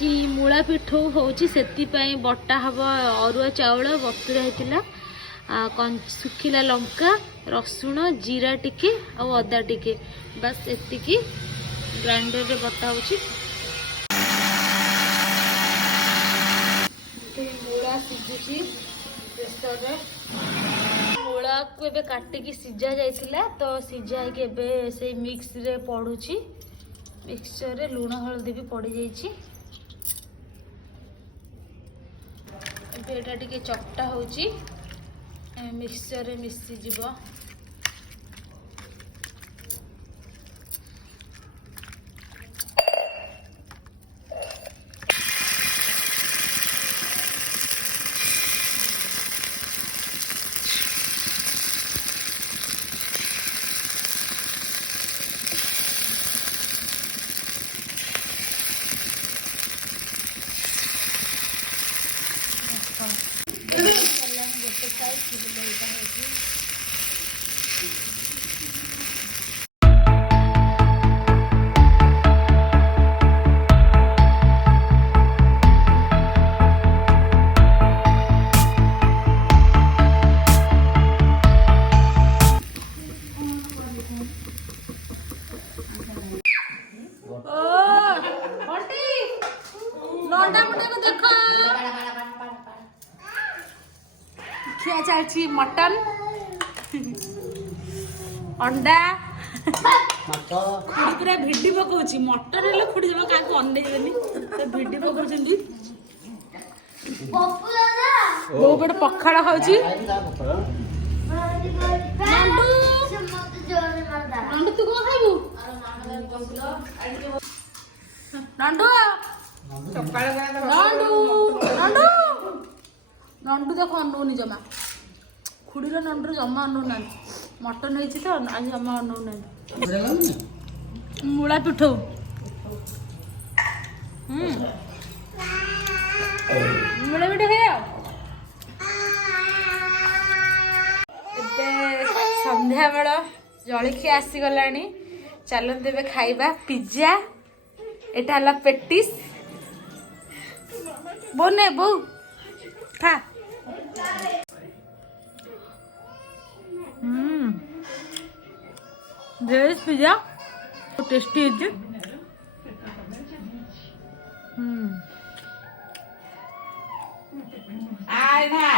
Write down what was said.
मूला पिठौ होची सेतिपाई बटा हब अरुआ चाउल बतुरा होता सुखिला लंका रसुण जीरा टिके आ अदा टिके बस एतिकी ग्राइंडर रे बटा होची। मूला सिझुची प्रेसर रे मूला को एबे काटिकी सिझा जाइथिला तो सिझा के एबे से मिक्स रे पड़ुची मिक्सचर रे लूण हळदी भी पड़ी जाइछि। एटा टिके चपटा होची मिक्सचर रे मिसी जीवो। गोटे साइड खिया चलची मटन अंडा खुड़ी पूरा भिडी पकाउची मटन हेले खुड़ी जब का अंडे जेनी तो भिडी पकाउचंदी वो बड़ पखाड़ खाउची नंदू नंदू तू को खाइबू नंदू नंदू नंदू नंदू देखो अनौनी जमा खुड़ी नंदू जमा अनौना मटन होती तो आज जमा अनौना मूला पिठौ मूला पिठौ खाओ संध्या बेल जलखिया आसीगला चलते ए खाइबा पिज्जा एटा हला पेटिस बो ने बो खा वेज पिज्जा टेस्टी है आई ना